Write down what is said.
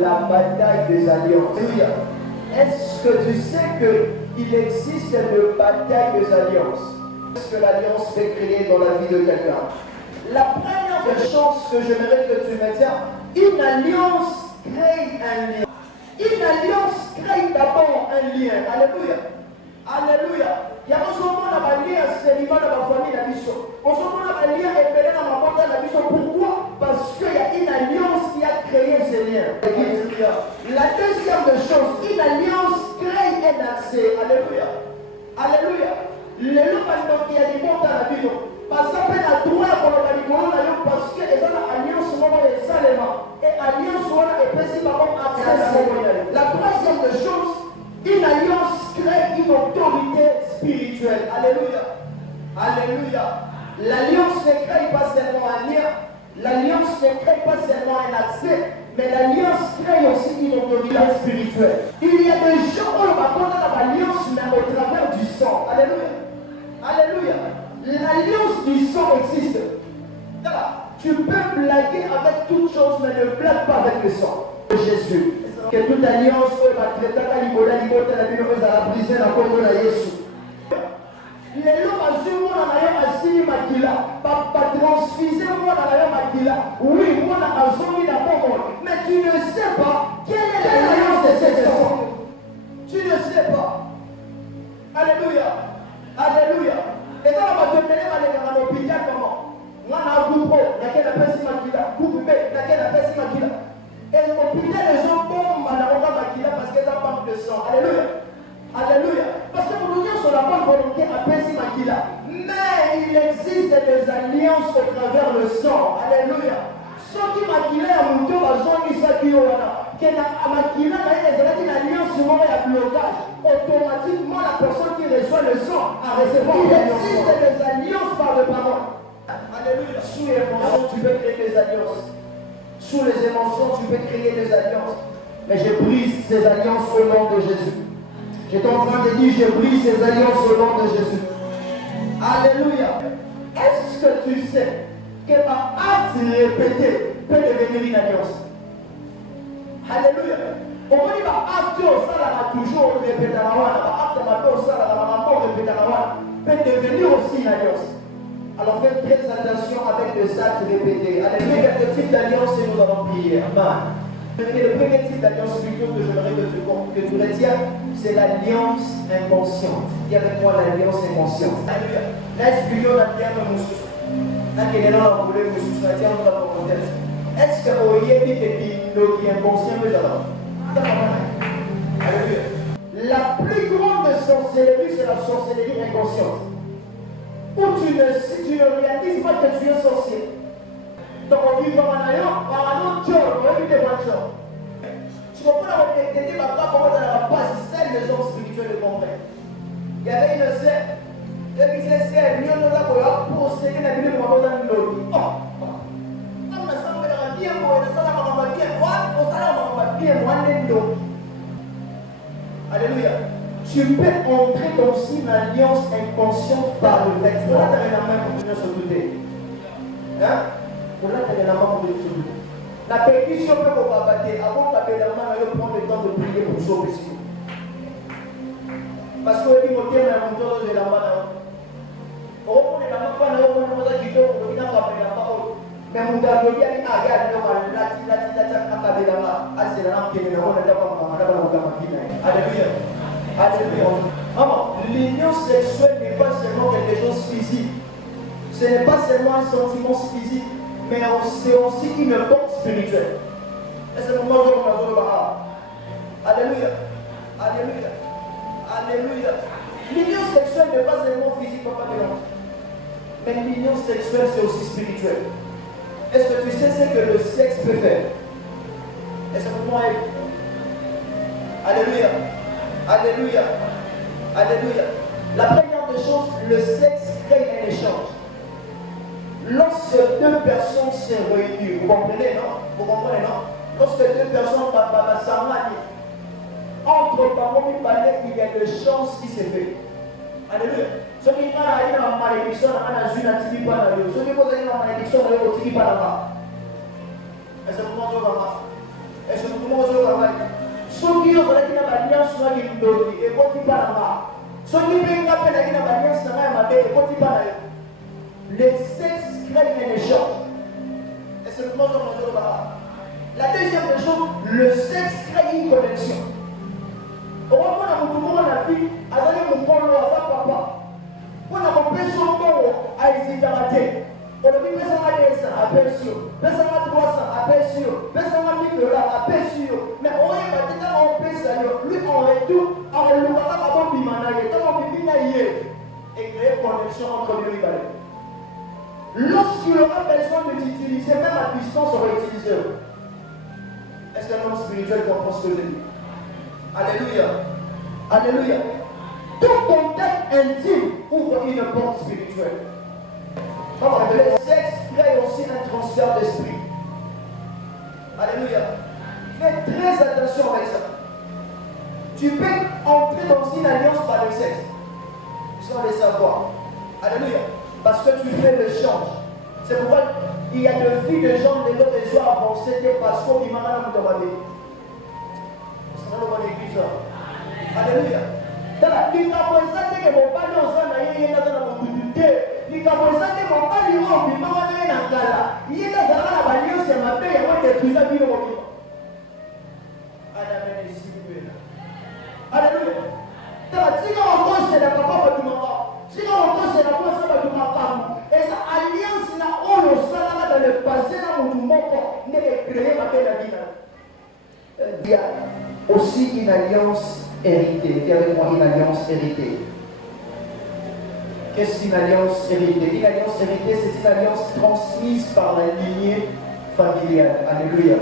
la bataille des alliances. Alléluia. Est-ce que tu sais qu'il existe une bataille des alliances? Est-ce que l'alliance fait créer dans la vie de quelqu'un? La première chose que j'aimerais que tu me dises, une alliance crée un lien. Une alliance crée d'abord un lien. Alléluia. Alléluia. Il y a besoin d'un lien célibat dans ma famille, la mission. Besoin d'un lien épelé dans ma bande, la mission. Pourquoi? Parce qu'il y a une alliance qui a créé ces liens. La deuxième chose, une alliance crée un accès. Alléluia. Alléluia. Les gens qui a des mondes dans la vie. Parce que la droite pour le Malibolo, parce que les alliances sont les saléments. Et alliance est principalement accès. La troisième chose, une alliance crée une autorité spirituelle. Alléluia. Alléluia. L'alliance ne crée pas seulement un lien. L'alliance ne crée pas seulement un accès. Mais l'alliance crée aussi une autorité spirituelle. Il y a des gens qui ont l'alliance, mais au travers du sang. Alléluia. Alléluia. L'alliance du sang existe. Tu peux blaguer avec toute chose, mais ne blague pas avec le sang de Jésus. Que toute alliance va traiter à l'ibola, la vie va briser la côte de Jésus. Les gens assurent moi dans la assis makila, pas transfuser moi dans la makila. Oui, moi dans la zone d'abord, mais tu ne sais pas quelle est l'alliance de ces gens. Tu ne sais pas. Alléluia. Alléluia. Et ça va te donner à l'hôpital comment? Moi dans un groupe, il y a quelle appelle si makila, groupe B, il y a quelle appelle si makila. Et l'hôpital les gens tombent dans la makila parce qu'ils ont pas de sang. Alléluia. Alléluia. Parce que nous sommes sur la bonne volonté à Pessi Makila. Mais il existe des alliances au travers le sang. Alléluia. Ce qui Makila a monté à Jean Isaki Owana. Que Makila a une alliance sur le blocage. Automatiquement, la personne qui reçoit le sang a recevoir. Il existe des alliances par le parole. Alléluia. Sous les émotions, tu peux créer des alliances. Sous les émotions, tu peux créer des alliances. Mais je brise ces alliances au nom de Jésus. J'étais en train de dire, je brise ces alliances au nom de Jésus. Alléluia. Est-ce que tu sais qu'un acte répété peut devenir une alliance? Alléluia. On peut dire acte au salaire toujours répété à la one, acte au salaire à la mort répété à la one, peut devenir aussi une alliance. Alors faites très attention avec les actes répétés. Alléluia. Le type d'alliance et nous allons prier. Amen. Le premier type d'alliance spirituelle que j'aimerais que tu retiennes, c'est l'alliance inconsciente. Dis avec moi l'alliance inconsciente. Alléluia. L'explication d'alliance moussous. Est-ce que vous avez dit que qui est inconscient de Alléluia. La plus grande sorcellerie, c'est la sorcellerie inconsciente. Où tu ne réalises pas que tu es sorcier. Donc on vit par un autre jour, on vit des voitures. Tu comprends la réalité, ma part, comment dans la base, celle des hommes spirituels de comprennent. Il y avait une sœur, et puis cette sœur, nous avons possédé la vie de ma bonne lobby. Oh, on me semble bien, on me semble bien, on s'en bien, alléluia. Tu peux entrer dans une alliance inconsciente par le vêtement. Voilà, tu as la main pour venir se douter. Hein? La pétition peut vous battre avant que la main ne prenne le temps de prier pour sauver ici. Parce que vous dites que vous avez la main. Vous avez la main, vous avez la main, vous avez la main. Mais vous avez dit à regarde, alléluia. Alléluia. L'union sexuelle n'est pas seulement quelque chose de physique. Ce n'est pas seulement un sentiment physique. Mais c'est aussi une bombe spirituelle. Et c'est pour moi que je vais alléluia. Alléluia. Alléluia. L'union sexuelle n'est pas seulement physique, papa de l'ange. Mais l'union sexuelle, c'est aussi spirituel. Est-ce que tu sais ce que le sexe peut faire? Et c'est pour moi. Alléluia. Alléluia. Alléluia. La première des choses, le sexe crée un échange. Lorsque deux personnes se réunissent, vous comprenez, non? Vous comprenez, non? Lorsque deux personnes s'amanient, entre parents et parents, il y a des chances qui se fait. Alléluia. Ceux qui ont une malédiction, ils ont pas la Ceux qui ont une malédiction, ils ont pas la. Et c'est pour moi que je vais. Et c'est pour moi que soki ozalaki na baliance wana lindoki ekoti mpa na nga soki mpe nga mpe naki na baliance na ngai ya mabe ekoti mpa na yo. Le sexe crée un échange. Et c'est le moment où on va. La deuxième des choses, le sexe crée une connexion. Au moment où on a la vie, on a mon polo à sa papa. On a mon pécho à Isikarate. On a mis personne à 200 à Persio, personne à 300 à Persio, personne à 1000 $, à Persio. Mais on est parti dans mon pécho, lui en retour, en le voit à mon bimanaïe, dans mon bimanaïe, et créer connexion entre lui et lui. Lorsqu'il aura besoin de t'utiliser, même à distance, on va utiliser. Est-ce qu'un homme spirituel comprend ce que je dis? Alléluia. Alléluia. Tout contact intime ouvre une porte spirituelle. Le sexe crée aussi un transfert d'esprit. Alléluia. Fais très attention avec ça. Tu peux entrer dans une alliance par le sexe, sans le savoir. Alléluia. Parce que tu fais le change. C'est pourquoi il y a de filles de gens de l'autre jour avancés parce qu'on m'a dit que c'est dans l'église. Alléluia. Il y a aussi une alliance héritée. Dis avec moi une alliance héritée. Qu'est-ce qu'une alliance héritée? Une alliance héritée, c'est une alliance transmise par la lignée familiale. Alléluia.